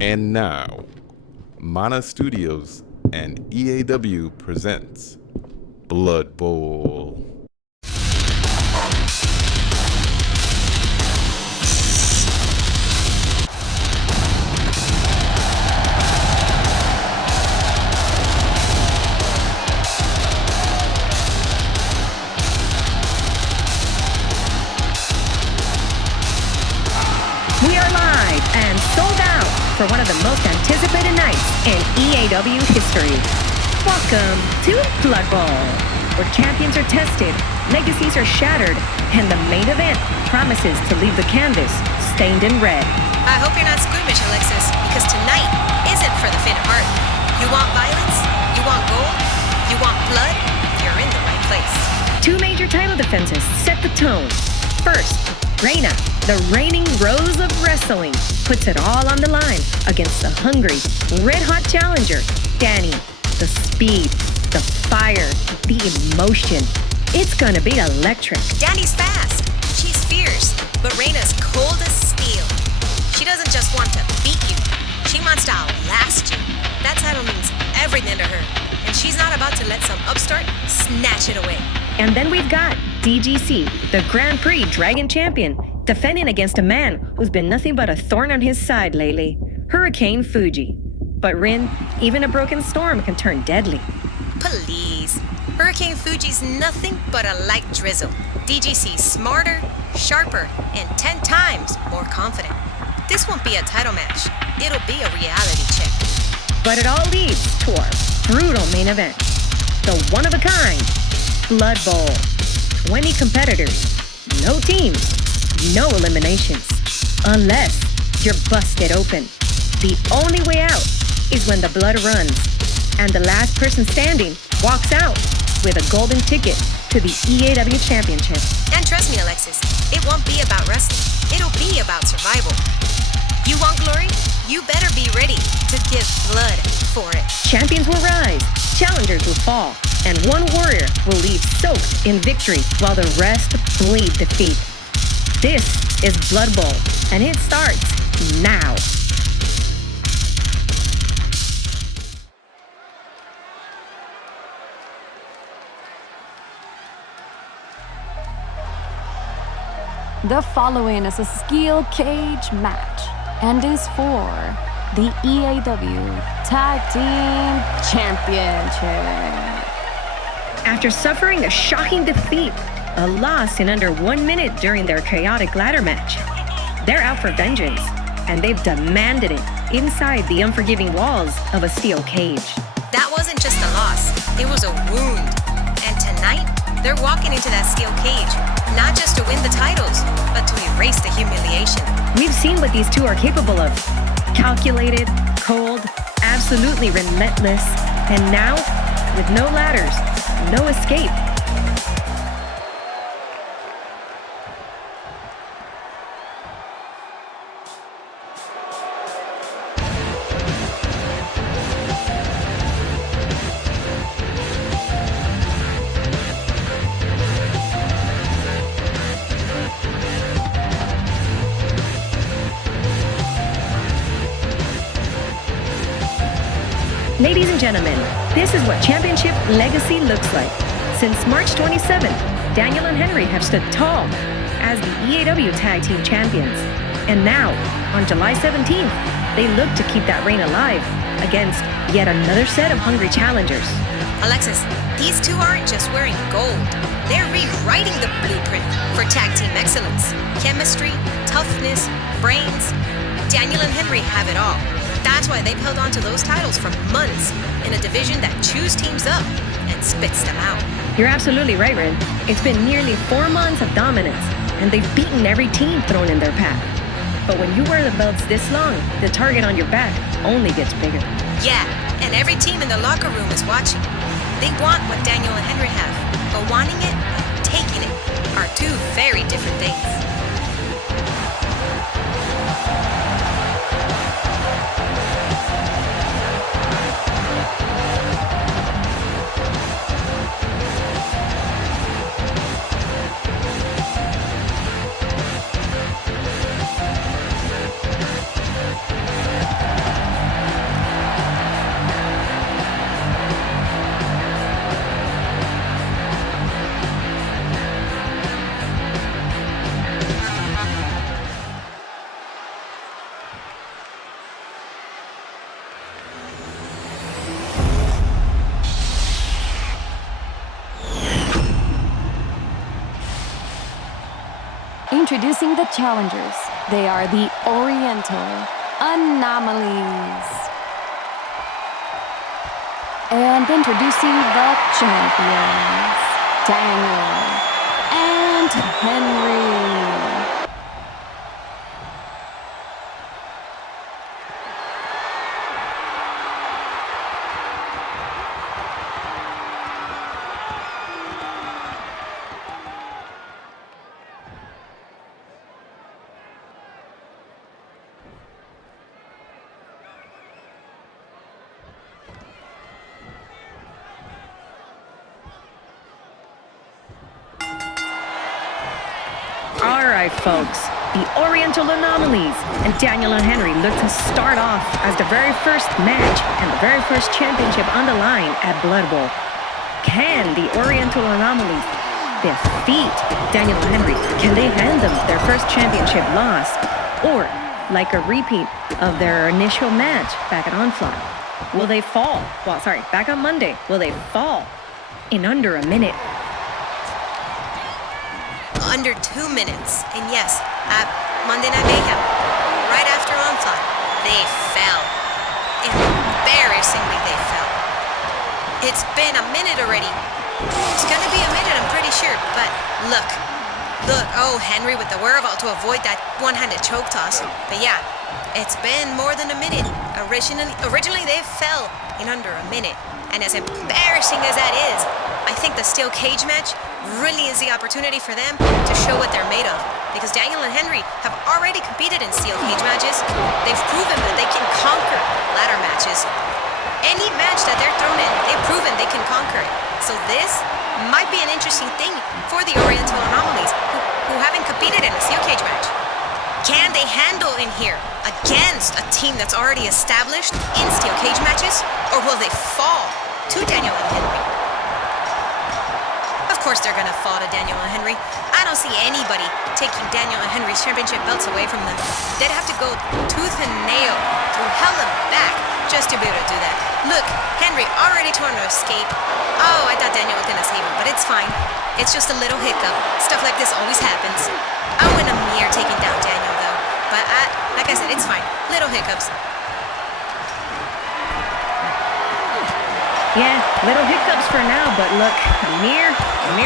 And now, Mana Studios and EAW presents Blood Bowl. We are live and sold out for one of the most anticipated nights in EAW history. Welcome to Blood Bowl, where champions are tested, legacies are shattered, and the main event promises to leave the canvas stained in red. I hope you're not squeamish, Alexis, because tonight isn't for the faint of heart. You want violence? You want gold? You want blood? You're in the right place. Two major title defenses set the tone. First, Reina, the reigning rose of wrestling, puts it all on the line against the hungry, red-hot challenger, Danny. The speed, the fire, the emotion. It's gonna be electric. Danny's fast. She's fierce. But Reina's cold as steel. She doesn't just want to beat you. She wants to outlast you. That title means everything to her. And she's not about to let some upstart snatch it away. And then we've got DGC, the Grand Prix Dragon Champion, defending against a man who's been nothing but a thorn on his side lately, Hurricane Fuji. But Rin, even a broken storm can turn deadly. Please. Hurricane Fuji's nothing but a light drizzle. DGC's smarter, sharper, and 10 times more confident. This won't be a title match. It'll be a reality check. But it all leads to our brutal main event. The one-of-a-kind Blood Bowl. 20 competitors, no teams, no eliminations. Unless you're busted open. The only way out is when the blood runs and the last person standing walks out with a golden ticket to the EAW Championship. And trust me, Alexis, it won't be about wrestling. It'll be about survival. You want glory? You better be ready to give blood for it. Champions will rise, challengers will fall, and one warrior will leave soaked in victory while the rest bleed defeat. This is Blood Bowl, and it starts now. The following is a steel cage match and is for the EAW Tag Team Championship. After suffering a shocking defeat, a loss in under 1 minute during their chaotic ladder match, they're out for vengeance, and they've demanded it inside the unforgiving walls of a steel cage. That wasn't just a loss, it was a wound. And tonight, they're walking into that steel cage, not just to win the titles, but to erase the humiliation. We've seen what these two are capable of. Calculated, cold, absolutely relentless, and now, with no ladders, no escape. Ladies and gentlemen, this is what championship legacy looks like. Since March 27th, Daniel and Henry have stood tall as the EAW Tag Team Champions. And now, on July 17th, they look to keep that reign alive against yet another set of hungry challengers. Alexis, these two aren't just wearing gold. They're rewriting the blueprint for tag team excellence. Chemistry, toughness, brains. Daniel and Henry have it all. That's why they've held on to those titles for months in a division that chews teams up and spits them out. You're absolutely right, Rin. It's been nearly 4 months of dominance, and they've beaten every team thrown in their path. But when you wear the belts this long, the target on your back only gets bigger. Yeah, and every team in the locker room is watching. They want what Daniel and Henry have, but wanting it and taking it are two very different things. Introducing the challengers. They are the Oriental Anomalies. And introducing the champions, Daniel and Henry. All right, folks. The Oriental Anomalies and Daniel and Henry look to start off as the very first match and the very first championship on the line at Blood Bowl. Can the Oriental Anomalies defeat Daniel and Henry? Can they hand them their first championship loss? Or, like a repeat of their initial match back at Onslaught, will they fall? Well, sorry, back on Monday, will they fall in under a minute? Under 2 minutes. And yes, at Monday Night Mayhem, right after Onslaught, they fell. Embarrassingly, they fell. It's been a minute already. It's gonna be a minute, I'm pretty sure. But look. Oh, Henry with the wherewithal to avoid that one-handed choke toss. But yeah, it's been more than a minute. Originally they fell in under a minute. And as embarrassing as that is, I think the steel cage match really is the opportunity for them to show what they're made of. Because Daniel and Henry have already competed in steel cage matches. They've proven that they can conquer ladder matches. Any match that they're thrown in, they've proven they can conquer it. So this might be an interesting thing for the Oriental Anomalies who haven't competed in a steel cage match. Can they handle in here against a team that's already established in steel cage matches? Or will they fall to Daniel and Henry? Of course they're gonna fall to Daniel and Henry. I don't see anybody taking Daniel and Henry's championship belts away from them. They'd have to go tooth and nail through hell and back just to be able to do that. Look, Henry already trying to escape. Oh, I thought Daniel was gonna save him, but it's fine. It's just a little hiccup. Stuff like this always happens. I win a mere taking down Daniel though. But like I said, it's fine. Little hiccups. Yeah, little hiccups for now, but look, Amir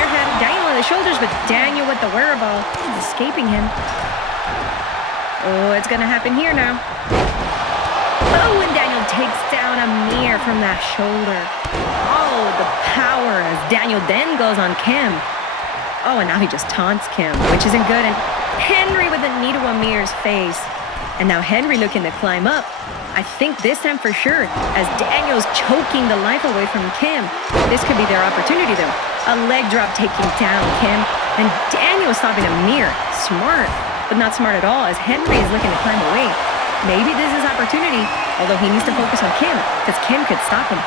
had Daniel on the shoulders, but Daniel with the wherewithal escaping him. Oh, it's gonna happen here now. Oh, and Daniel takes down Amir from that shoulder. Oh, the power as Daniel then goes on Kim. Oh, and now he just taunts Kim, which isn't good. And Henry with a knee to Amir's face. And now Henry looking to climb up. I think this time for sure, as Daniel's choking the life away from Kim. This could be their opportunity though. A leg drop taking down Kim. And Daniel stopping Amir. Smart, but not smart at all as Henry is looking to climb away. Maybe this is opportunity, although he needs to focus on Kim, because Kim could stop him.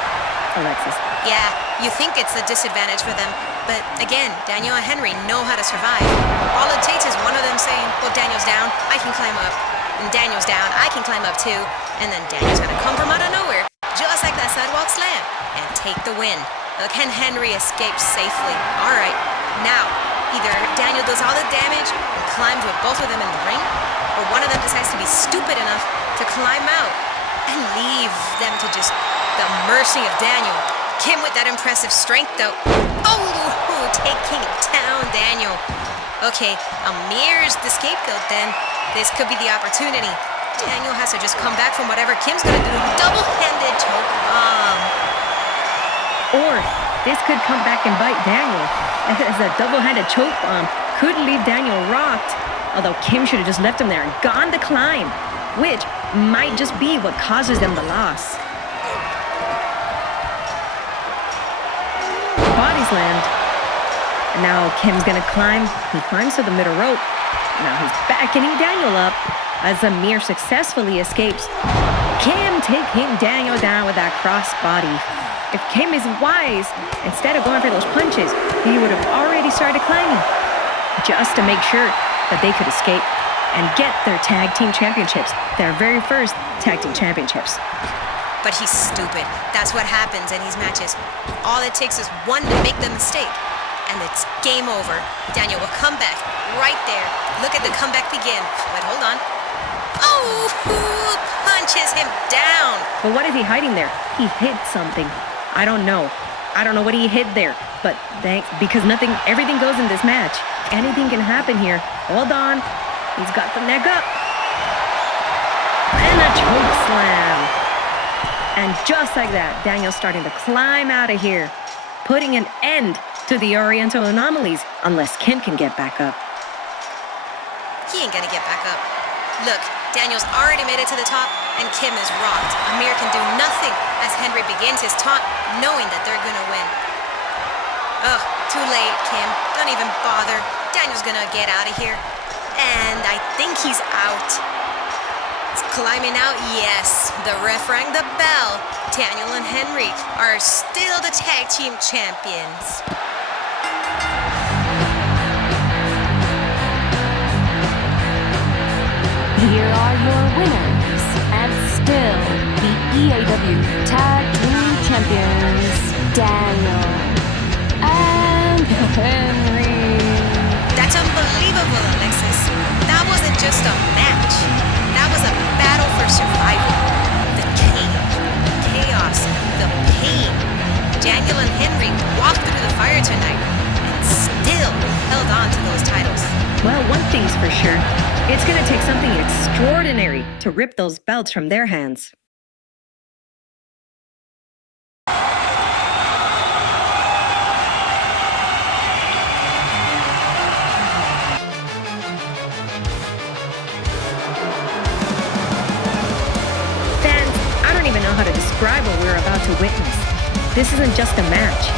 Alexis. Yeah, you think it's a disadvantage for them, but again, Daniel and Henry know how to survive. All it takes is one of them saying, well, Daniel's down, I can climb up. And Daniel's down, I can climb up too. And then Daniel's gonna come from out of nowhere, just like that sidewalk slam, and take the win. Can Henry escape safely? All right, now, either Daniel does all the damage and climbs with both of them in the ring, or one of them decides to be stupid enough to climb out and leave them to just the mercy of Daniel. Kim with that impressive strength though. Oh, taking down Daniel. Okay, Amir's the scapegoat then. This could be the opportunity. Daniel has to just come back from whatever Kim's gonna do. Double-handed choke bomb. Or this could come back and bite Daniel, as a double-handed choke bomb could leave Daniel rocked. Although Kim should have just left him there and gone to climb, which might just be what causes them the loss. Body slammed. And now Kim's gonna climb. He climbs to the middle rope. Now he's beckoning Daniel up as Amir successfully escapes. Kim taking Daniel down with that cross body. If Kim is wise, instead of going for those punches, he would have already started climbing, just to make sure that they could escape and get their tag team championships, their very first tag team championships. But he's stupid. That's what happens in these matches. All it takes is one to make the mistake, and and it's game over. Daniel will come back right there. Look at the comeback begin. Wait, hold on. Oh, punches him down. But what is he hiding there? He hid something. I don't know what he hid there. But thanks, because everything goes in this match. Anything can happen here. Hold on. He's got the neck up. And a choke slam. And just like that, Daniel's starting to climb out of here, putting an end to the Oriental Anomalies, unless Kim can get back up. He ain't gonna get back up. Look, Daniel's already made it to the top, and Kim is rocked. Amir can do nothing as Henry begins his taunt, knowing that they're gonna win. Ugh, too late, Kim. Don't even bother. Daniel's gonna get out of here. And I think he's out. It's climbing out, yes. The ref rang the bell. Daniel and Henry are still the tag team champions. Here are your winners, and still the EAW Tag Team Champions, Daniel and Henry. That's unbelievable, Alexis. That wasn't just a match. That was a battle for survival. The cage, the chaos, the pain. Daniel and Henry walked through the fire tonight and still held on to those titles. Well, one thing's for sure. It's going to take something extraordinary to rip those belts from their hands. Fans, I don't even know how to describe what we're about to witness. This isn't just a match.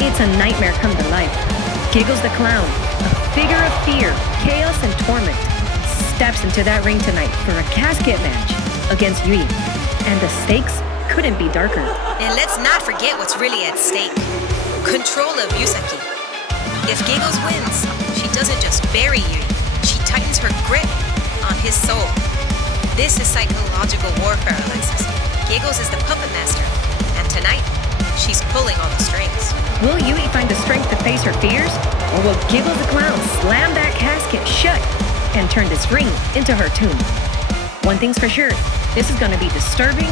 It's a nightmare come to life. Giggles the Clown, a figure of fear, chaos, and torment, steps into that ring tonight for a casket match against Yui. And the stakes couldn't be darker. And let's not forget what's really at stake. Control of Yusaki. If Giggles wins, she doesn't just bury Yui, she tightens her grip on his soul. This is psychological warfare, Alexis. Giggles is the puppet master, and tonight, she's pulling all the strings. Will Yui find the strength to face her fears? Or will Giggles the Clown slam that casket shut and turn this ring into her tomb? One thing's for sure, this is going to be disturbing,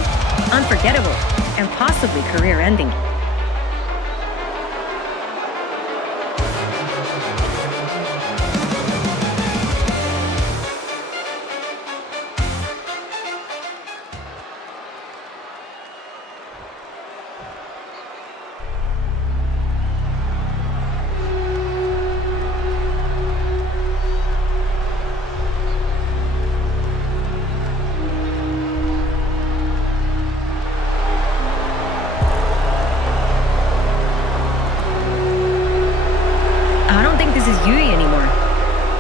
unforgettable, and possibly career-ending.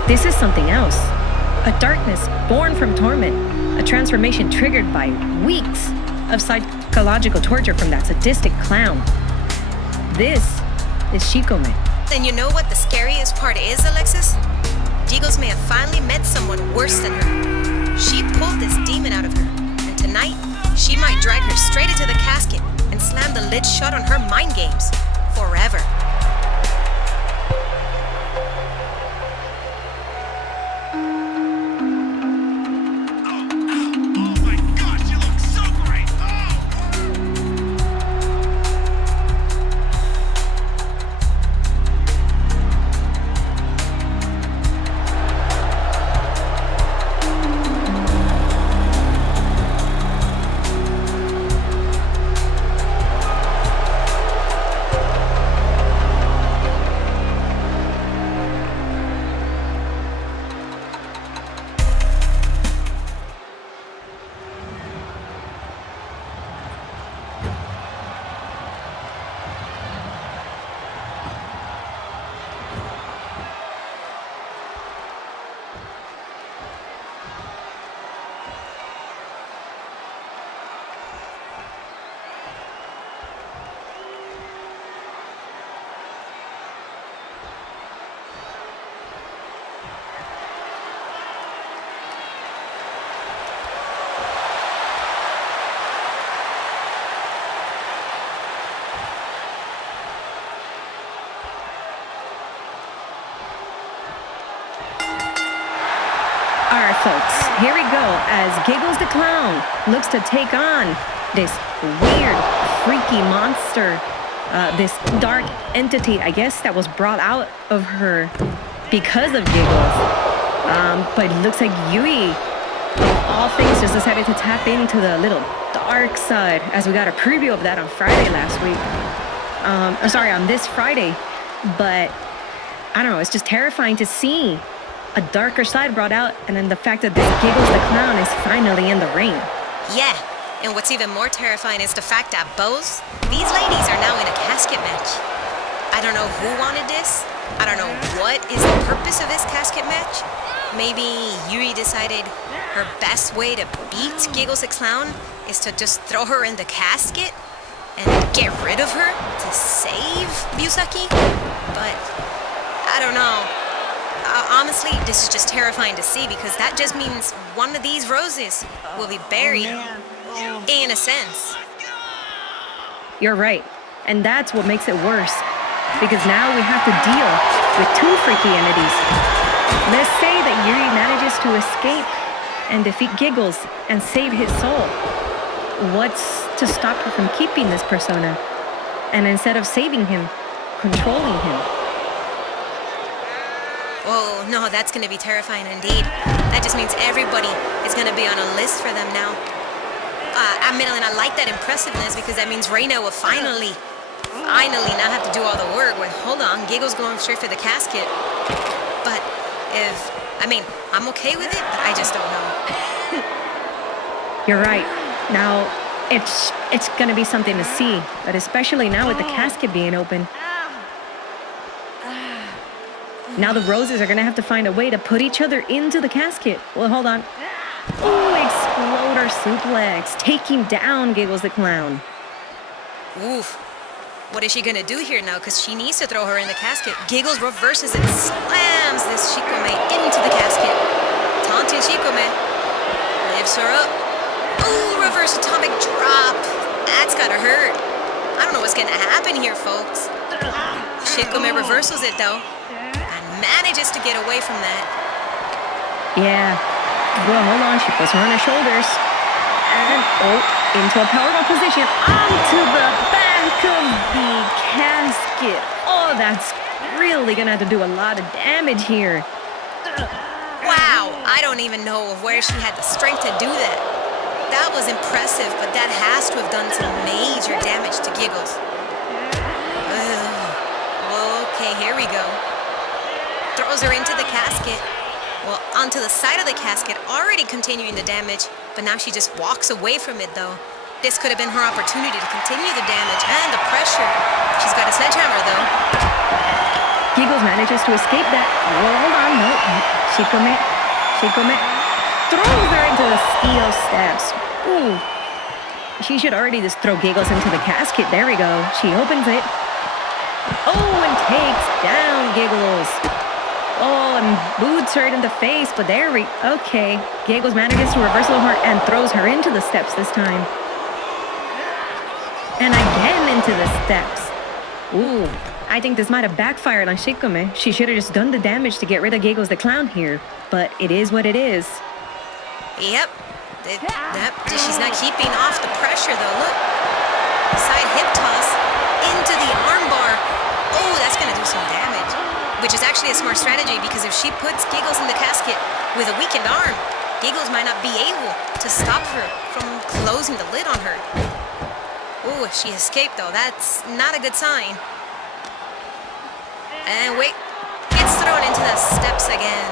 This is something else. A darkness born from torment. A transformation triggered by weeks of psychological torture from that sadistic clown. This is Shikome. And you know what the scariest part is, Alexis? Giggles may have finally met someone worse than her. She pulled this demon out of her. And tonight, she might drag her straight into the casket and slam the lid shut on her mind games. Forever. folks, here we go as Giggles the Clown looks to take on this weird, freaky monster, this dark entity, I guess, that was brought out of her because of Giggles. But it looks like Yui, of all things, just decided to tap into the little dark side, as we got a preview of that on Friday last week. On this Friday. But I don't know, it's just terrifying to see a darker side brought out, and then the fact that this Giggles the Clown is finally in the ring. Yeah, and what's even more terrifying is the fact that both these ladies are now in a casket match. I don't know who wanted this. I don't know what is the purpose of this casket match. Maybe Yuri decided her best way to beat Giggles the Clown is to just throw her in the casket and get rid of her to save Busaki. But I don't know. Honestly, this is just terrifying to see, because that just means one of these roses will be buried, in a sense. You're right, and that's what makes it worse, because now we have to deal with two freaky entities. Let's say that Yuri manages to escape and defeat Giggles and save his soul. What's to stop her from keeping this persona, and instead of saving him, controlling him? Oh, no, that's going to be terrifying indeed. That just means everybody is going to be on a list for them now. And I like that impressiveness, because that means Reina will finally not have to do all the work. Wait, hold on, Giggle's going straight for the casket. But I'm okay with it, but I just don't know. You're right. Now, it's going to be something to see, but especially now with the casket being open. Now the roses are going to have to find a way to put each other into the casket. Well, hold on. Ooh, exploder suplex, taking down Giggles the Clown. Oof. What is she going to do here now? Because she needs to throw her in the casket. Giggles reverses and slams this Shikome into the casket. Taunting Shikome. Lifts her up. Ooh, reverse atomic drop. That's got to hurt. I don't know what's going to happen here, folks. Shikome reversals it, though. Manages to get away from that. Yeah. Well, hold on. She puts her on her shoulders. And, into a powerbomb position. Onto the back of the casket. Oh, that's really going to have to do a lot of damage here. Wow. I don't even know where she had the strength to do that. That was impressive, but that has to have done some major damage to Giggles. Okay, here we go. Throws her into the casket. Well, onto the side of the casket, already continuing the damage, but now she just walks away from it, though. This could have been her opportunity to continue the damage and the pressure. She's got a sledgehammer, though. Giggles manages to escape that. Well, hold on, no. Shikome throws her into the steel steps. Ooh. She should already just throw Giggles into the casket. There we go. She opens it. Oh, and takes down Giggles. Oh, and boots her in the face, but okay. Giggles manages to reversal her and throws her into the steps this time. And again into the steps. Ooh, I think this might have backfired on Shikome. She should have just done the damage to get rid of Giggles the Clown here, but it is what it is. Yep. She's not keeping off the pressure, though. Look. Side hip toss into the armbar. Oh, that's going to do some damage. Which is actually a smart strategy, because if she puts Giggles in the casket with a weakened arm, Giggles might not be able to stop her from closing the lid on her. Ooh, she escaped, though. That's not a good sign. And wait, gets thrown into the steps again.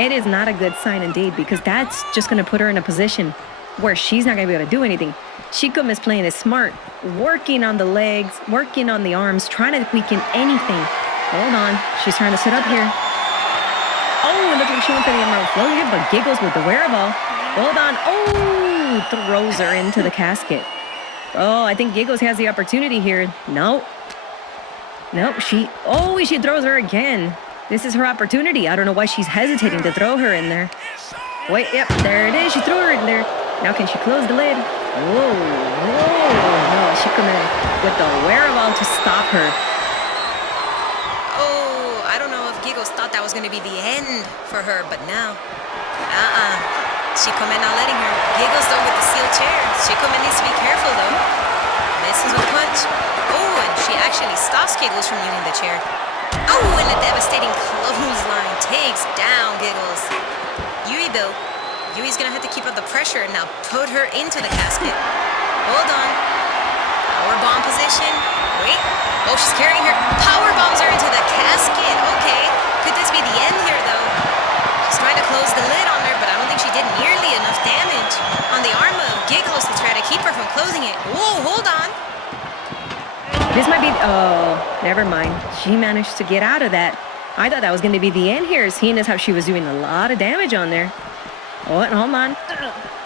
It is not a good sign indeed, because that's just going to put her in a position where she's not going to be able to do anything. Shikome is playing it smart, working on the legs, working on the arms, trying to weaken anything. Hold on. She's trying to sit up here. Oh, it looked like she went for the emerald floater, but Giggles with the wherewithal. Hold on. Oh, throws her into the casket. Oh, I think Giggles has the opportunity here. No. She throws her again. This is her opportunity. I don't know why she's hesitating to throw her in there. Wait, yep, there it is. She threw her in there. Now can she close the lid? Whoa. No, Shikome with the wherewithal to stop her. Giggles thought that was going to be the end for her, but now Shikome not letting her. Giggles though with the steel chair. Shikome needs to be careful though. Misses with a punch. Oh, and she actually stops Giggles from using the chair. Oh, and a devastating clothesline takes down Giggles. Yui though. Yui's gonna have to keep up the pressure and now put her into the casket. Hold on. Power bomb position. Wait. Oh, she's carrying her. Power bombs her into the casket. Okay. Could this be the end here though? She's trying to close the lid on her, but I don't think she did nearly enough damage on the arm of Giggles to try to keep her from closing it. Whoa, hold on. This might be... Oh, never mind. She managed to get out of that. I thought that was going to be the end here, seeing as how she was doing a lot of damage on there. Oh, and hold on.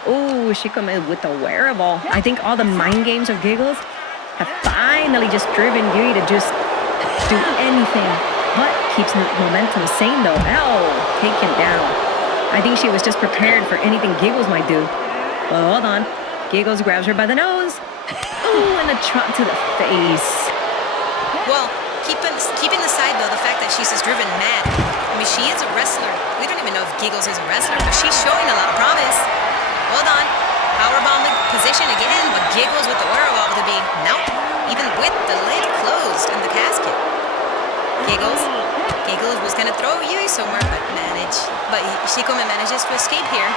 Oh, Shikome with the wearable. I think all the mind games of Giggles have finally just driven Yui to just do anything. But keeps the momentum sane though. Ow, taken down. I think she was just prepared for anything Giggles might do. Well, hold on. Giggles grabs her by the nose. Ooh, and a chop to the face. Well, keeping aside though the fact that she's just driven mad. I mean, she is a wrestler. We don't even know if Giggles is a wrestler, but she's showing a lot of promise. Hold on. Powerbomb position again, but Giggles with the wherewithal to be nope. Even with the lid closed in the casket. Giggles was gonna throw Yui somewhere, but Shikome manages to escape here.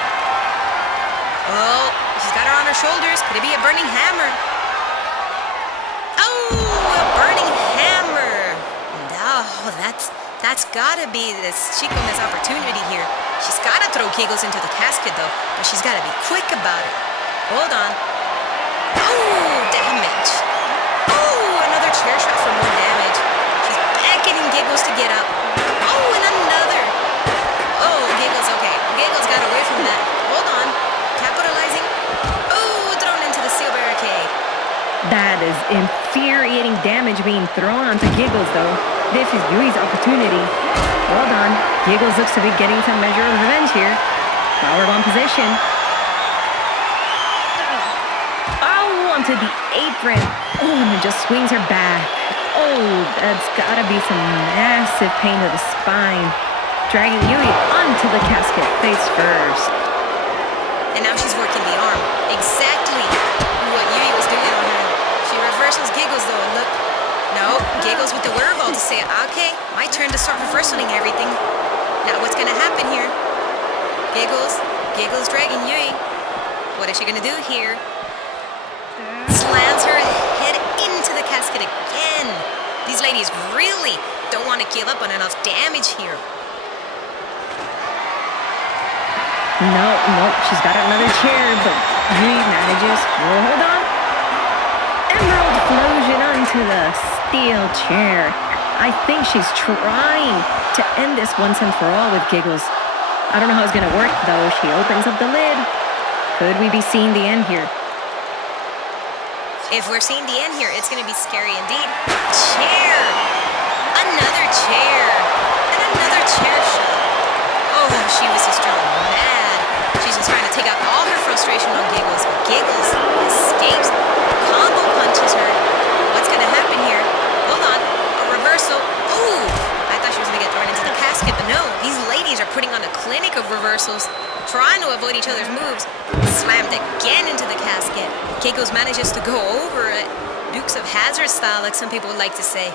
Oh, she's got her on her shoulders. Could it be a burning hammer? Oh, a burning hammer! Oh, that's gotta be this Shikome's opportunity here. She's gotta throw Giggles into the casket though, but she's gotta be quick about it. Hold on. Oh, damage. Oh, another chair shot for more damage. She's beckoning Giggles to get up. Oh, and another. Oh, Giggles, okay. Giggles got away from that. Hold on. Capitalizing. Oh, thrown into the steel barricade. That is infuriating damage being thrown onto Giggles, though. This is Yui's opportunity. Hold on. Giggles looks to be getting some measure of revenge here. Powerbomb position. Oh, onto the apron. Oh, and just swings her back. Oh, that's gotta be some massive pain to the spine. Dragging Yui onto the casket face first. And now she's working the arm. Exactly what Yui was doing on her. She reverses Giggles though, and look. No, Giggles with the wherewithal to say, okay, my turn to start reversing everything. Now what's gonna happen here? Giggles dragging Yui. What is she gonna do here? Slams her head into the casket again. These ladies really don't want to give up on enough damage here. No, she's got another chair, but Yui manages. Well, hold on. Emerald explosion onto the steel chair. I think she's trying to end this once and for all with Giggles. I don't know how it's going to work, though. She opens up the lid. Could we be seeing the end here? If we're seeing the end here, it's going to be scary indeed. Chair! Another chair! And another chair shot. Oh, she was just drunk mad. She's just trying to take out all her frustration on Giggles, but Giggles escapes. Combo punches her. What's going to happen here? Hold on. A reversal. Ooh! I thought she was going to get thrown into the casket, but no. These ladies are putting on a clinic of reversals, trying to avoid each other's moves. Slammed again into the casket. Giggles manages to go over it. Dukes of Hazzard style, like some people would like to say.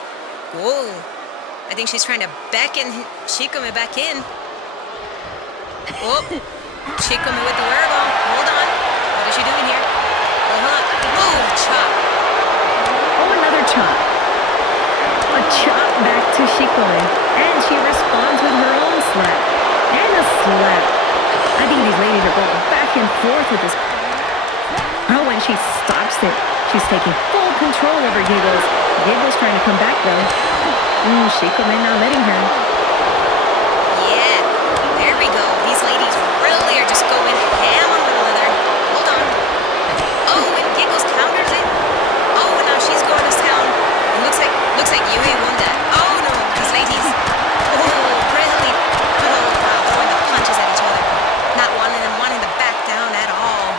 Whoa. I think she's trying to beckon Shikome back in. Oh. Shikome with the wherewithal. Hold on. What is she doing here? Oh, chop. Oh, another chop. A chop back to Shikome. And she responds with her own slap. And a slap. I think these ladies are going back and forth with this. Oh, when she stops it, she's taking full control over Giggles. Giggles trying to come back, though. Shikome not letting her. Yeah, there we go. These ladies really are just going ham on one another. Hold on. Oh, and Giggles counters it. Oh, and now she's going to town. It looks like Yui won that. Oh no, these ladies. Oh, really. Oh, wow, throwing the punches at each other. Not wanting to back down at all.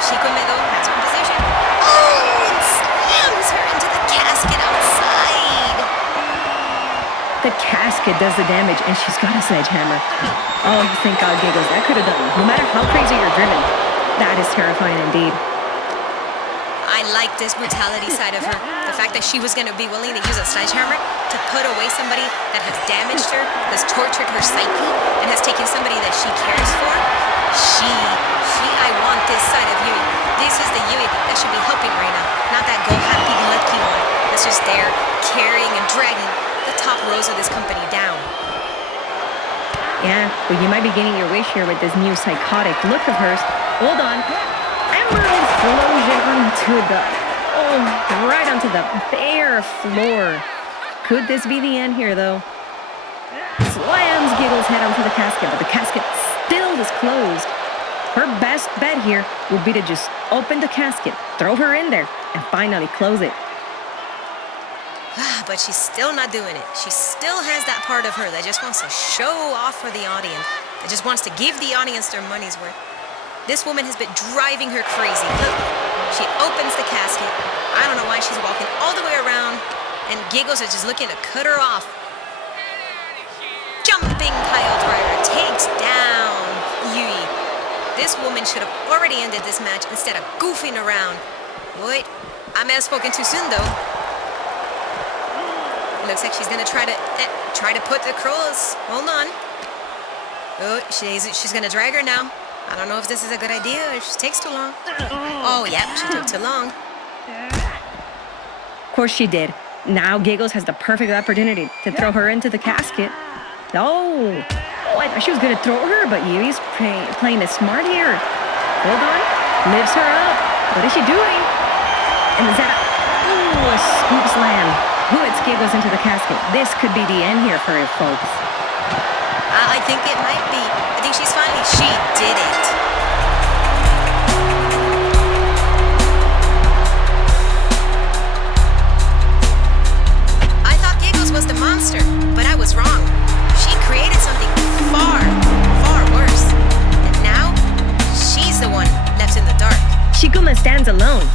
Shikome though has her in position. Oh, and slams her into the casket outside. The casket does the damage, and she's got a sledgehammer. Oh, thank God, Giggles. That could have done it. No matter how crazy you're driven, that is terrifying indeed. I like this brutality side of her. The fact that she was going to be willing to use a sledgehammer to put away somebody that has damaged her, has tortured her psyche, and has taken somebody that she cares for. I want this side of Yui. This is the Yui that should be helping Reina, not that go-happy-lucky one that's just there carrying and dragging the top rows of this company down. Yeah, but you might be getting your wish here with this new psychotic look of hers. Hold on. Emerald explosion right onto the bare floor. Could this be the end here, though? Slams Giggles' head onto the casket, but the casket still is closed. Her best bet here would be to just open the casket, throw her in there, and finally close it. But she's still not doing it. She still has that part of her that just wants to show off for the audience, that just wants to give the audience their money's worth. This woman has been driving her crazy. Look, she opens the casket. I don't know why she's walking all the way around, and Giggles is just looking to cut her off. Jumping pile driver takes down Yui. This woman should have already ended this match instead of goofing around. Wait, I may have spoken too soon, though. It looks like she's gonna try to put the cross. Hold on. Oh, she's gonna drag her now. I don't know if this is a good idea or if she takes too long. Oh, yep, she took too long. Of course she did. Now Giggles has the perfect opportunity to throw her into the casket. Oh, I thought she was gonna throw her, but Yui's playing it smart here. Hold on, lifts her up. What is she doing? And is that a scoop slam? Puts Giggles into the casket. This could be the end here for her, folks. I think it might be. I think she did it. I thought Giggles was the monster, but I was wrong. She created something far, far worse. And now, she's the one left in the dark. Shikuma stands alone.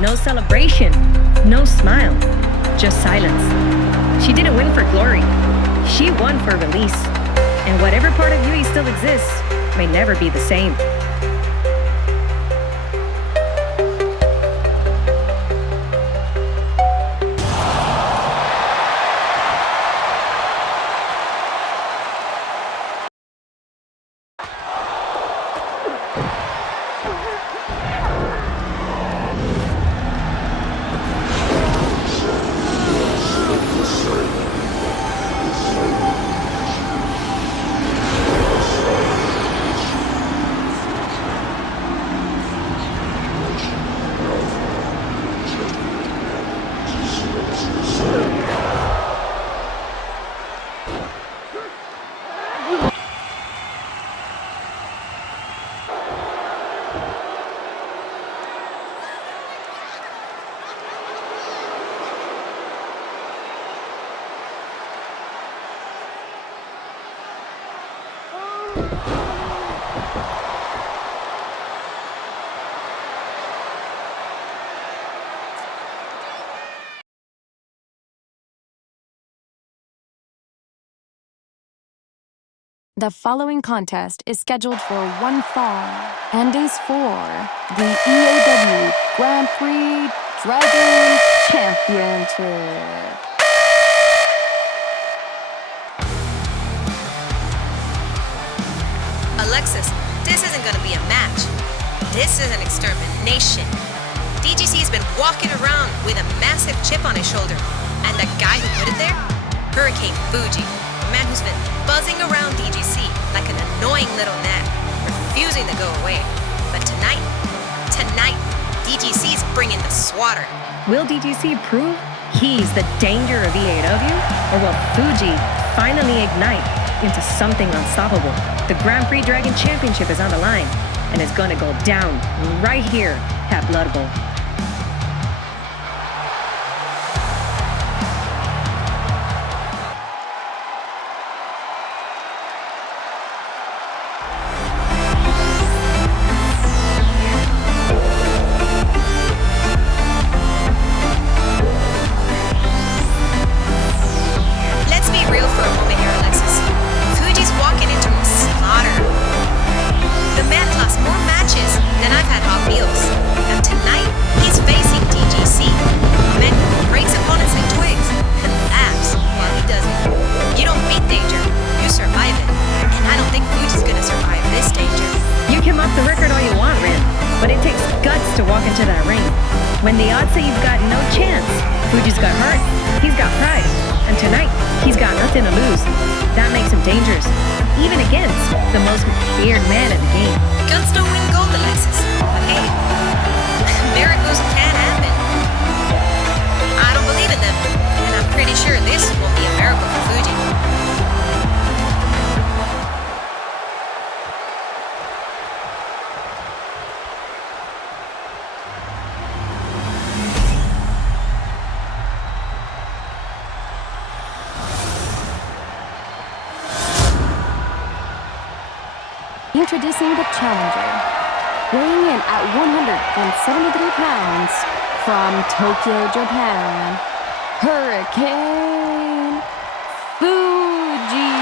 No celebration, no smile, just silence. She didn't win for glory. She won for release. And whatever part of Yui still exists may never be the same. The following contest is scheduled for one fall and is for the EAW Grand Prix Dragon Championship. Alexis, this isn't gonna be a match. This is an extermination. DGC has been walking around with a massive chip on his shoulder. And the guy who put it there? Hurricane Fuji. A man who's been buzzing around DGC like an annoying little gnat, refusing to go away. But tonight, DGC's bringing the swatter. Will DGC prove he's the danger of EAW? Or will Fuji finally ignite into something unstoppable? The Grand Prix Dragon Championship is on the line, and it's gonna go down right here at Blood Bowl. Let's be real for a moment here, When the odds say you've got no chance, Fuji's got heart, he's got pride, and tonight, he's got nothing to lose. That makes him dangerous, even against the most feared man in the game. Guns don't win gold, Alexis. But hey, miracles can happen. I don't believe in them, and I'm pretty sure this will be a miracle for Fuji. Introducing the challenger, weighing in at 173 pounds, from Tokyo, Japan, Hurricane Fuji.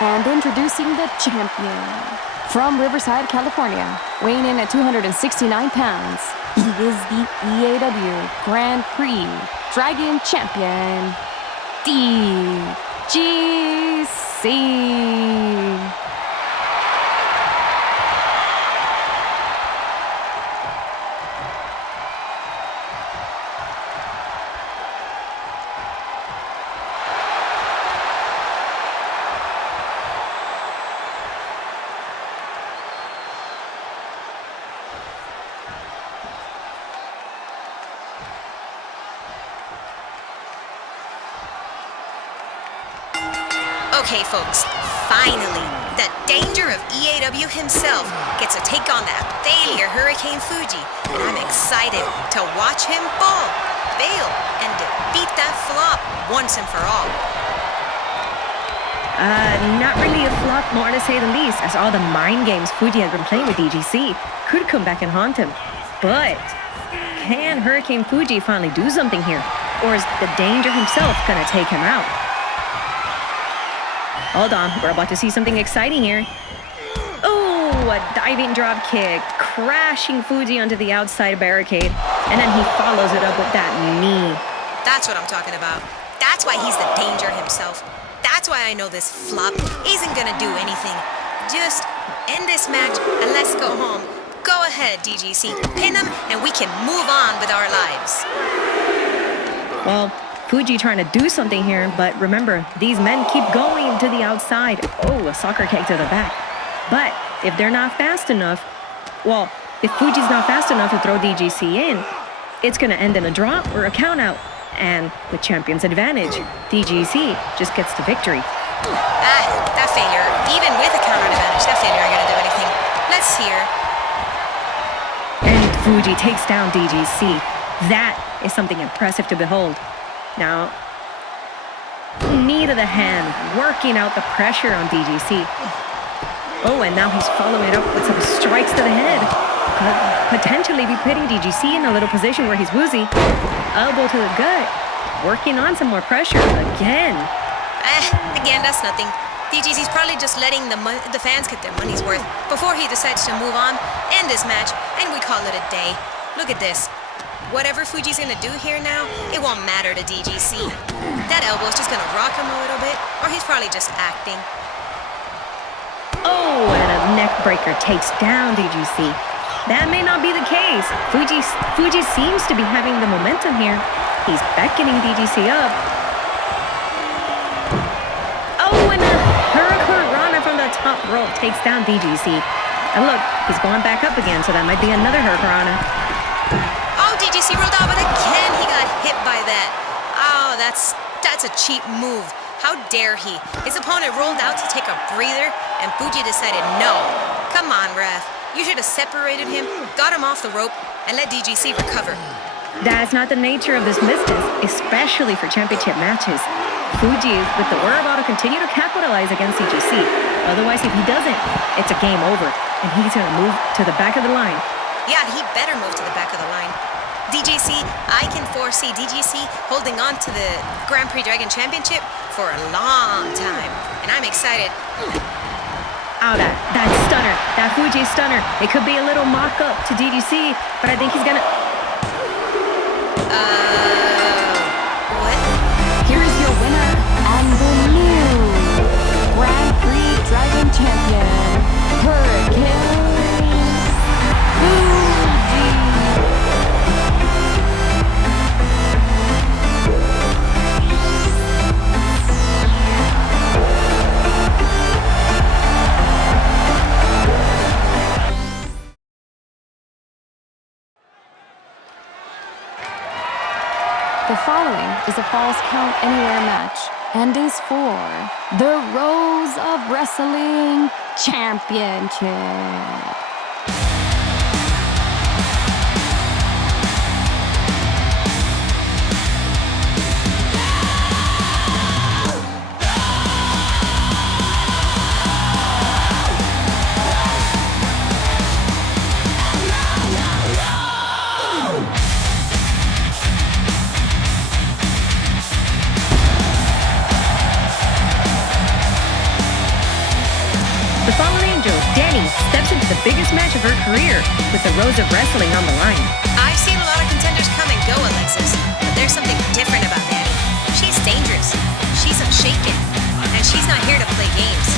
And introducing the champion, from Riverside, California, weighing in at 269 pounds, he is the EAW Grand Prix Dragon Champion, DGC. Okay, folks, finally, the danger of EAW himself gets a take on that failure Hurricane Fuji, and I'm excited to watch him fall, fail, and defeat that flop once and for all. Not really a flop, more to say the least, as all the mind games Fuji has been playing with DGC could come back and haunt him. But can Hurricane Fuji finally do something here? Or is the danger himself gonna take him out? Hold on, we're about to see something exciting here. Oh, a diving drop kick, crashing Fuji onto the outside barricade, and then he follows it up with that knee. That's what I'm talking about. That's why he's the danger himself. That's why I know this flop isn't gonna do anything. Just end this match and let's go home. Go ahead, DGC. Pin him and we can move on with our lives. Well, Fuji trying to do something here, but remember, these men keep going to the outside. Oh, a soccer kick to the back. But if they're not fast enough, well, if Fuji's not fast enough to throw DGC in, it's going to end in a draw or a count out. And with champion's advantage, DGC just gets the victory. That failure, even with a counter advantage, that failure ain't going to do anything. Let's hear. And Fuji takes down DGC. That is something impressive to behold. Now, knee to the hand, working out the pressure on DGC. Oh, and now he's following it up with some strikes to the head. Could potentially be putting DGC in a little position where he's woozy. Elbow to the gut, working on some more pressure again. Again, that's nothing. DGC's probably just letting the fans get their money's worth before he decides to move on, end this match, and we call it a day. Look at this. Whatever Fuji's gonna do here now, it won't matter to DGC. That elbow's just gonna rock him a little bit, or he's probably just acting. Oh, and a neck breaker takes down DGC. That may not be the case. Fuji seems to be having the momentum here. He's beckoning DGC up. Oh, and a hurricane from the top rope takes down DGC. And look, he's going back up again, so that might be another hurricane. DGC rolled out, but again he got hit by that. Oh, that's a cheap move. How dare he? His opponent rolled out to take a breather, and Fuji decided no. Come on, ref. You should have separated him, got him off the rope, and let DGC recover. That's not the nature of this business, especially for championship matches. Fuji is with the wherewithal to continue to capitalize against DGC. Otherwise, if he doesn't, it's a game over, and he's going to move to the back of the line. Yeah, he better move to the back of the line. DGC, I can foresee DGC holding on to the Grand Prix Dragon Championship for a long time. And I'm excited. Oh, that stunner, that Fuji stunner. It could be a little mock-up to DGC, but I think he's gonna... The following is a Falls Count Anywhere match and is for the Rose of Wrestling Championship. The fallen angel, Danny, steps into the biggest match of her career with the Rose of Wrestling on the line. I've seen a lot of contenders come and go, Alexis, but there's something different about Danny. She's dangerous, she's unshaken, and she's not here to play games.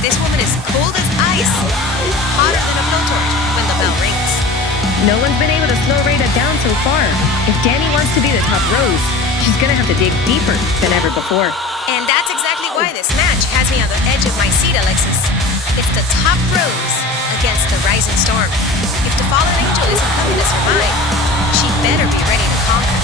This woman is cold as ice, hotter than a blowtorch when the bell rings. No one's been able to slow Reina down so far. If Danny wants to be the top Rose, she's gonna have to dig deeper than ever before. And that's exactly why this match has me on the edge of my seat, Alexis. It's the top Rose against the rising storm. If the fallen angel isn't coming to survive, she better be ready to conquer.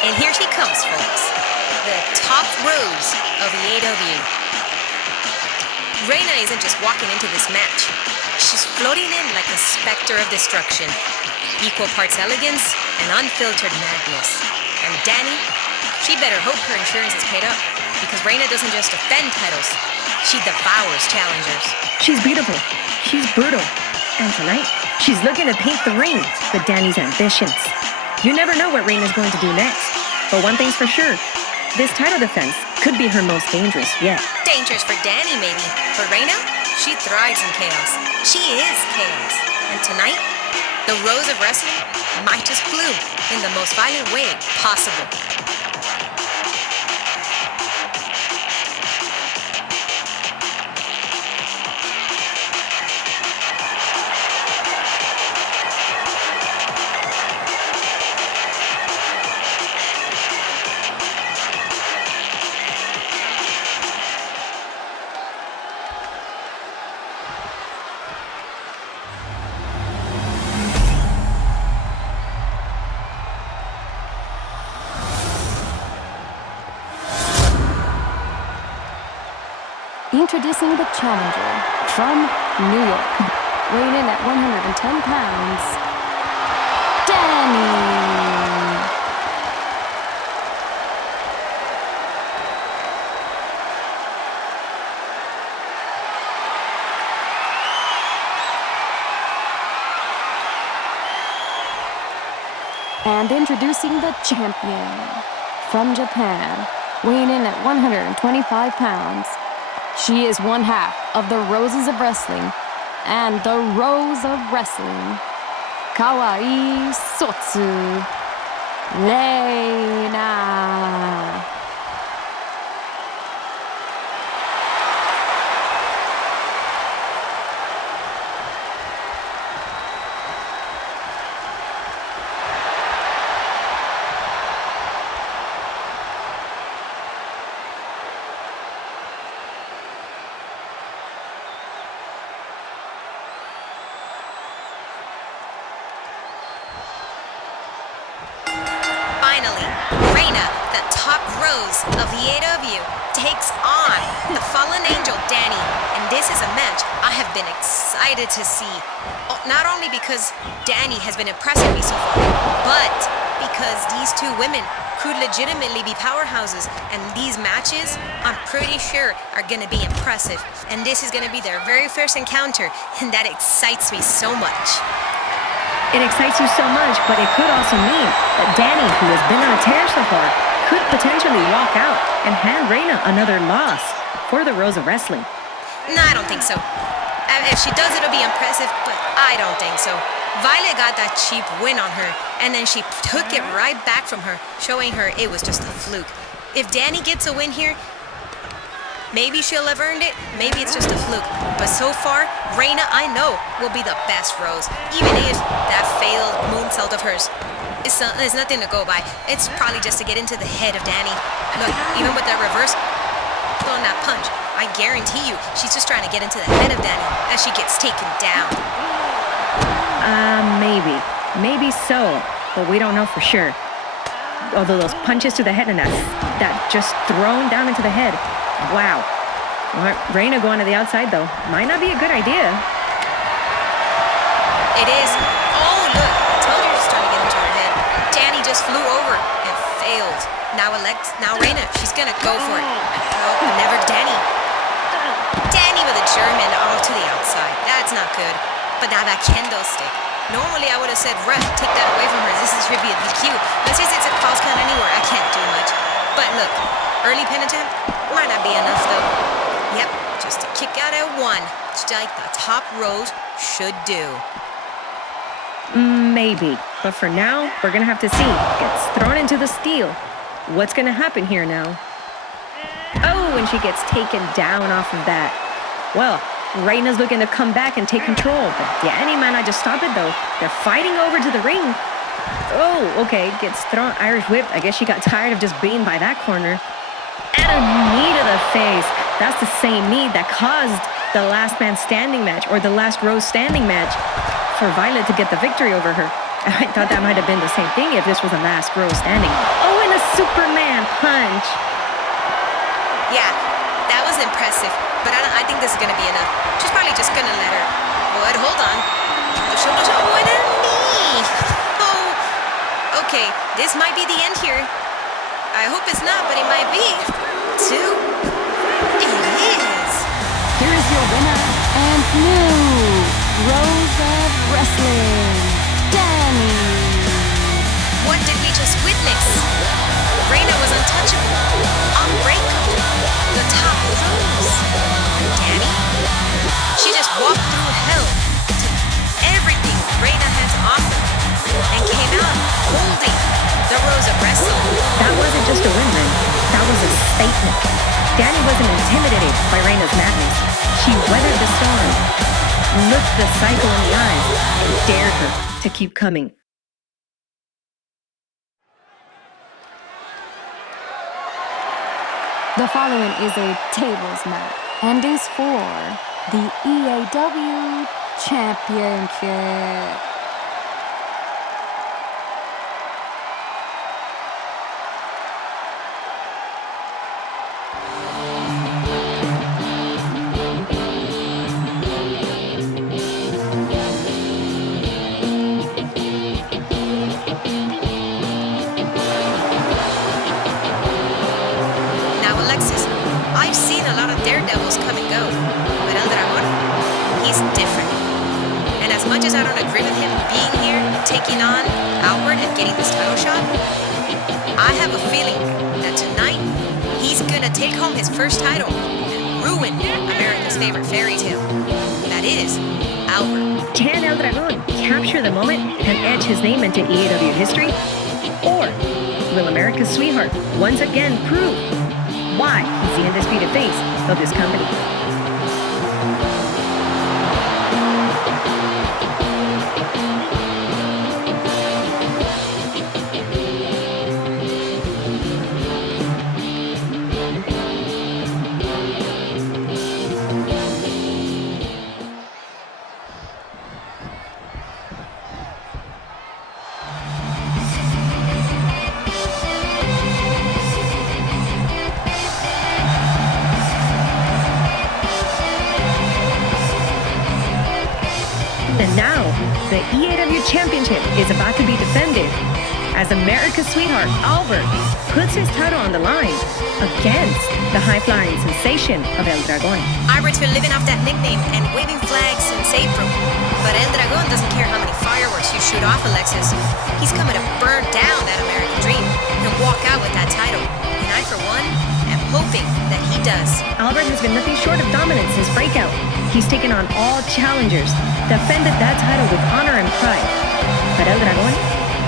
And here she comes, folks. The top Rose of the AW. Reina isn't just walking into this match. She's floating in like a specter of destruction. Equal parts elegance and unfiltered madness. And Danny, she better hope her insurance is paid up. Because Reina doesn't just defend titles, she devours challengers. She's beautiful, she's brutal, and tonight, she's looking to paint the ring with Danny's ambitions. You never know what Reina's going to do next. But one thing's for sure, this title defense could be her most dangerous yet. Dangerous for Danny, maybe. For Reina, she thrives in chaos. She is chaos. And tonight, the Rose of Wrestling might just bloom in the most violent way possible. Introducing the challenger from New York, weighing in at 110 pounds, Danny. And introducing the champion from Japan, weighing in at 125 pounds. She is one half of the Roses of Wrestling and the Rose of Wrestling, Kawaii Sotsu, Reina. Finally, Reina, the top Rose of the AW, takes on the fallen angel, Danny. And this is a match I have been excited to see. Not only because Danny has been impressing me so far, but because these two women could legitimately be powerhouses. And these matches, I'm pretty sure, are going to be impressive. And this is going to be their very first encounter, and that excites me so much. It excites you so much, but it could also mean that Danny, who has been on a tear so far, could potentially walk out and hand Reina another loss for the Rose of Wrestling. No, I don't think so. If she does, it'll be impressive, but I don't think so. Violet got that cheap win on her, and then she took it right back from her, showing her it was just a fluke. If Danny gets a win here, maybe she'll have earned it, maybe it's just a fluke. But so far, Reina, I know, will be the best Rose, even if that failed moonsault of hers is nothing to go by. It's probably just to get into the head of Danny. Look, even with that reverse, throwing that punch, I guarantee you, she's just trying to get into the head of Danny as she gets taken down. Maybe so, but we don't know for sure. Although those punches to the head and that just thrown down into the head, wow. Reina going to the outside though, might not be a good idea. It is. Oh, look, I told you she's trying to get into her head. Danny just flew over and failed. Now Reina, she's gonna go for it. Oh, never Danny. Danny with a German to the outside. That's not good. But now that kendo stick. Normally I would have said, ref, take that away from her. This should be a DQ. Let's say it's a false count anywhere. I can't do much. But look, early pin attempt might not be enough though. Yep, just to kick out at one, just like the top Rose should do. Maybe, but for now, we're gonna have to see. Gets thrown into the steel. What's gonna happen here now? Oh, and she gets taken down off of that. Well, Reina's looking to come back and take control, but Danny might not just stop it though. They're fighting over to the ring. Oh, okay, gets thrown, Irish whip. I guess she got tired of just being by that corner. And a knee to the face. That's the same knee that caused the last man standing match, or the last Rose standing match, for Violet to get the victory over her. I thought that might have been the same thing if this was a last Rose standing. Oh, and a Superman punch. Yeah, that was impressive, but I think this is gonna be enough. She's probably just gonna let her. But hold on. Shoulder, oh, and a knee. Oh, okay, this might be the end here. I hope it's not, but it might be. 2. It is. Here is your winner and new Rose of Wrestling, Danny. What did we just witness? Reina was untouchable, unbreakable, the top Rose. Danny? She just walked through hell, took everything Reina had to offer, and came out holding the Rose of Wrestling. That wasn't just a win, man. That was a statement. Danny wasn't intimidated by Reina's madness. She weathered the storm, looked the cycle in the eyes, and dared her to keep coming. The following is a tables match and is for the EAW Championship. I've seen a lot of daredevils come and go, but El Dragon, he's different. And as much as I don't agree with him being here, taking on Albert and getting this title shot, I have a feeling that tonight he's gonna take home his first title and ruin America's favorite fairy tale. That is Albert. Can El Dragon capture the moment and etch his name into EAW history? Or will America's sweetheart once again prove why he's the undisputed face of this company? And now, the EAW Championship is about to be defended as America's sweetheart, Albert, puts his title on the line against the high-flying sensation of El Dragon. Albert's been living off that nickname and waving flags since April. But El Dragon doesn't care how many fireworks you shoot off, Alexis. He's coming to burn down that American dream. And walk out with that title. And I, for one, am hoping that he does. Albert has been nothing short of dominant since breakout. He's taken on all challengers, defended that title with honor and pride. But El Dragon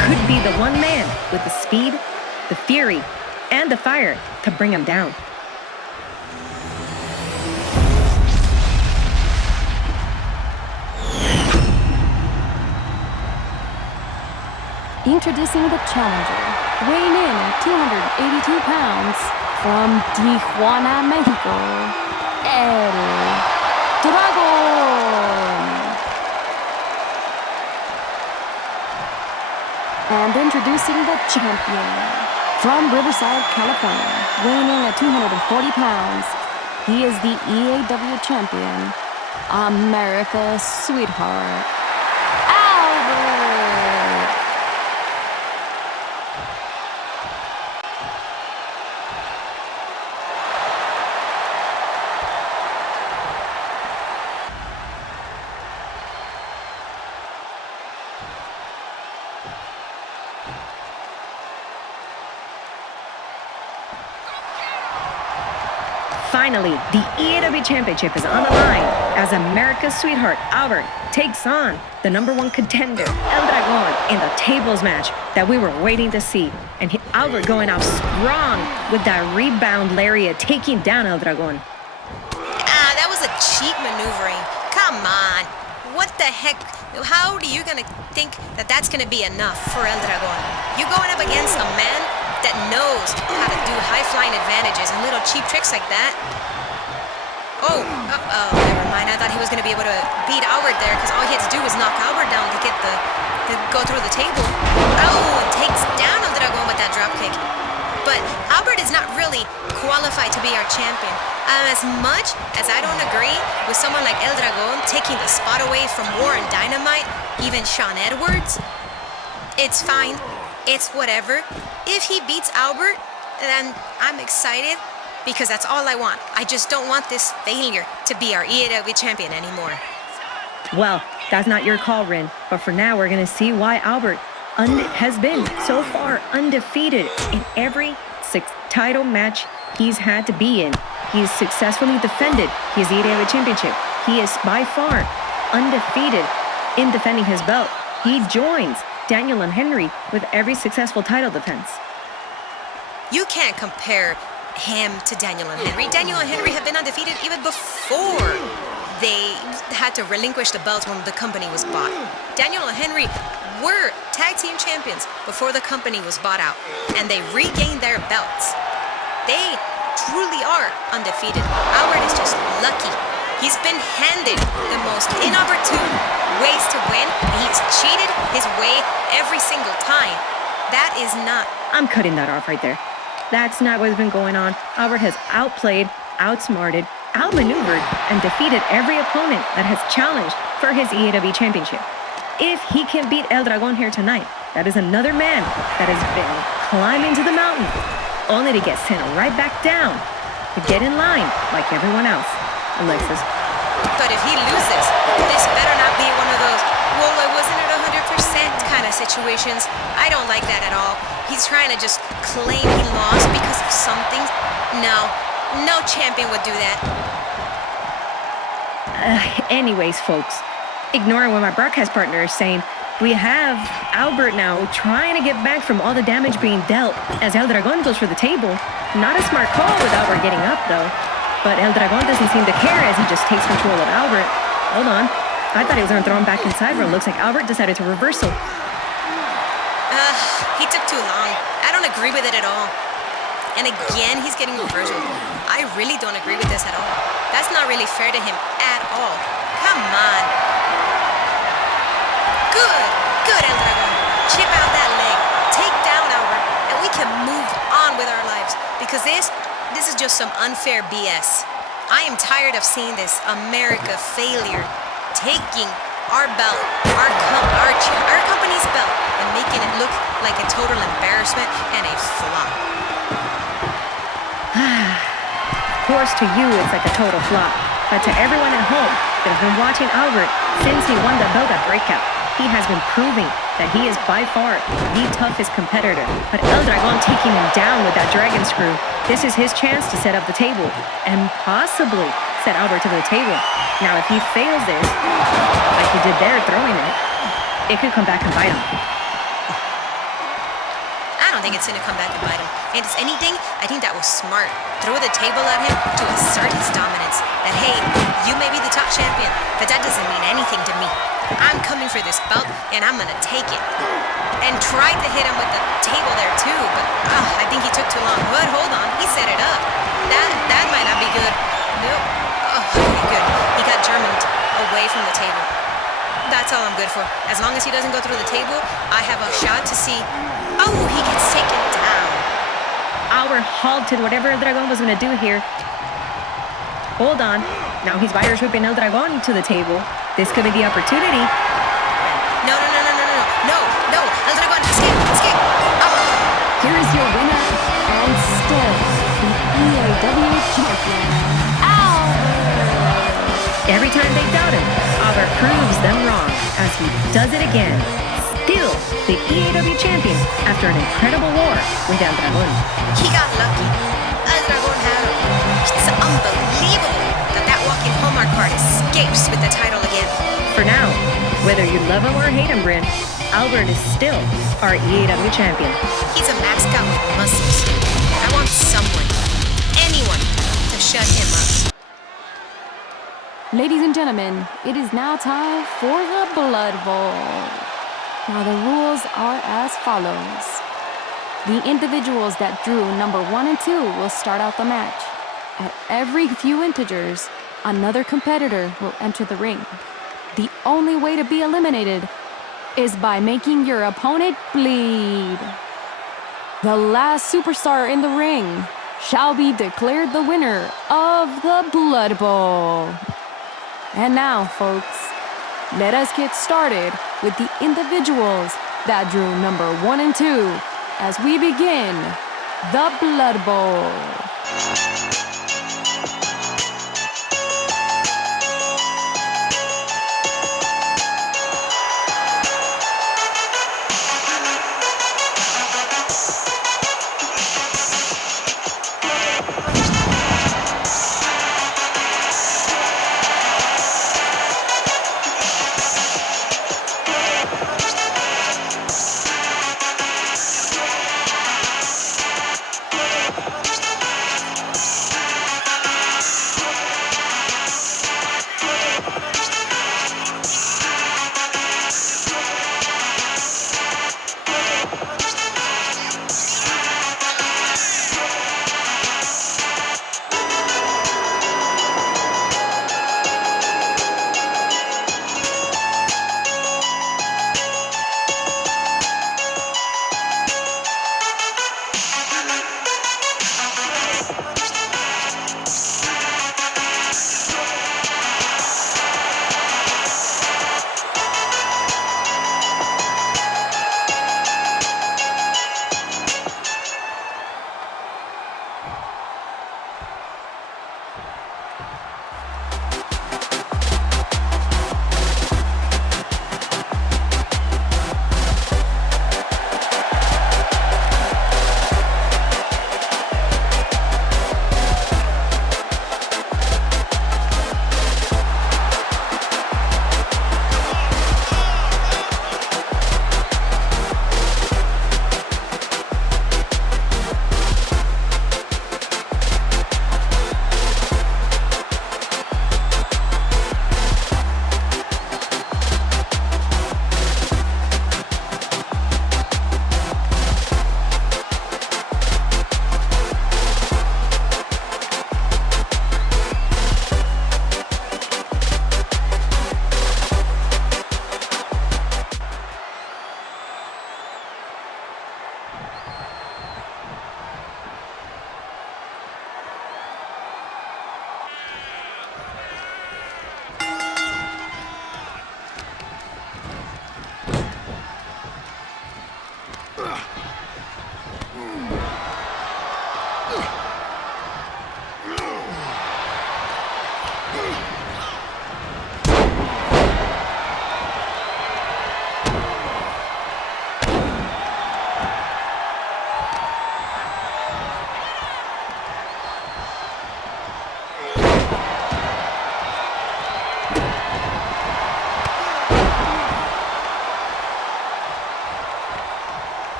could be the one man with the speed, the fury, and the fire to bring him down. Introducing the challenger, weighing in at 282 pounds, from Tijuana, Mexico, El Dragon. And introducing the champion, from Riverside, California, weighing in at 240 pounds, he is the EAW champion, America's sweetheart, Albert. Finally, the EAW Championship is on the line as America's sweetheart, Albert, takes on the #1 contender, El Dragon, in the tables match that we were waiting to see. And Albert going out strong with that rebound lariat, taking down El Dragon. That was a cheap maneuvering. Come on. What the heck? How are you gonna think that that's gonna be enough for El Dragon? You going up against a man that knows how to do high-flying advantages and little cheap tricks like that? Oh, never mind. I thought he was going to be able to beat Albert there because all he had to do was knock Albert down to get to go through the table. Oh, takes down El Dragon with that drop kick. But Albert is not really qualified to be our champion. As much as I don't agree with someone like El Dragon taking the spot away from Warren Dynamite, even Sean Edwards, it's fine. It's whatever. If he beats Albert, then I'm excited because that's all I want. I just don't want this failure to be our EAW champion anymore. Well, that's not your call, Rin. But for now, we're going to see why Albert has been so far undefeated in every 6 title match he's had to be in. He's successfully defended his EAW championship. He is by far undefeated in defending his belt. He joins Daniel and Henry with every successful title defense. You can't compare him to Daniel and Henry. Daniel and Henry have been undefeated even before they had to relinquish the belts when the company was bought. Daniel and Henry were tag team champions before the company was bought out, and they regained their belts. They truly are undefeated. Albert is just lucky. He's been handed the most inopportune ways to win, and he's cheated his way every single time. That is not... I'm cutting that off right there. That's not what's been going on. Albert has outplayed, outsmarted, outmaneuvered, and defeated every opponent that has challenged for his EAW championship. If he can beat El Dragon here tonight, that is another man that has been climbing to the mountain, only to get sent right back down to get in line like everyone else. Alexis. But if he loses, this better not be one of those, well, I wasn't at 100% kind of situations. I don't like that at all. He's trying to just claim he lost because of something. No champion would do that. Anyways, folks, ignoring what my broadcast partner is saying, we have Albert now trying to get back from all the damage being dealt as El Dragon goes for the table. Not a smart call with Albert getting up, though. But El Dragon doesn't seem to care as he just takes control of Albert. Hold on. I thought he was going to throw him back inside, but it looks like Albert decided to reversal. He took too long. I don't agree with it at all. And again, he's getting reversal. I really don't agree with this at all. That's not really fair to him at all. Come on. Good, El Dragon. Chip out that leg. Take down Albert, and we can move on with our lives. Because this is just some unfair BS. I am tired of seeing this America failure taking our belt, our company's belt, and making it look like a total embarrassment and a flop. Of course, to you, it's like a total flop. But to everyone at home that has been watching Albert since he won the belt at Breakout, He has been proving that he is by far the toughest competitor. But El Dragon taking him down with that dragon screw. This is his chance to set up the table and possibly set Albert to the table. Now, if he fails this, like he did there throwing it could come back and bite him. I don't think it's gonna come back and bite him. And if anything, I think that was smart. Throw the table at him to assert his dominance. That, hey, you may be the top champion, but that doesn't mean anything to me. I'm coming for this belt, and I'm gonna take it. And tried to hit him with the table there too, but I think he took too long. But hold on, he set it up. That might not be good. Nope. Okay, good. He got Germaned away from the table. That's all I'm good for. As long as he doesn't go through the table, I have a shot to see. Oh, he gets taken down. Albert halted whatever El Dragon was going to do here. Hold on. Now he's virus whipping El Dragon to the table. This could be the opportunity. No. El Dragon, escape. Oh. Here is your winner and still the EAW champion, Albert. Every time they doubt him, Albert proves them wrong as he does it again. Still the EAW champion after an incredible war with El Dragon. He got lucky. El Dragon had him. It's unbelievable that walking Hallmark card escapes with the title again. For now, whether you love him or hate him, Bryn, Albert is still our EAW champion. He's a mascot with muscles. I want anyone, to shut him up. Ladies and gentlemen, it is now time for the Blood Bowl. Now the rules are as follows. The individuals that drew number 1 and 2 will start out the match. At every few integers, another competitor will enter the ring. The only way to be eliminated is by making your opponent bleed. The last superstar in the ring shall be declared the winner of the Blood Bowl. And now, folks, let us get started with the individuals that drew number 1 and 2 as we begin the Blood Bowl.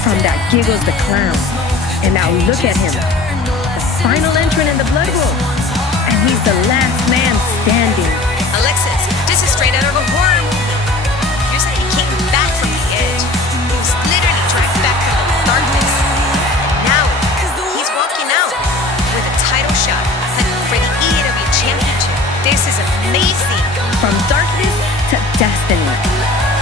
From that Giggles the Clown. And now look at him, the final entrant in the Blood Bowl. And he's the last man standing. Alexis, this is straight out of a horror movie. Here's how he came back from the edge. He was literally dragged back from the darkness. Now, he's walking out with a title shot for the EAW Championship. This is amazing. From darkness to destiny.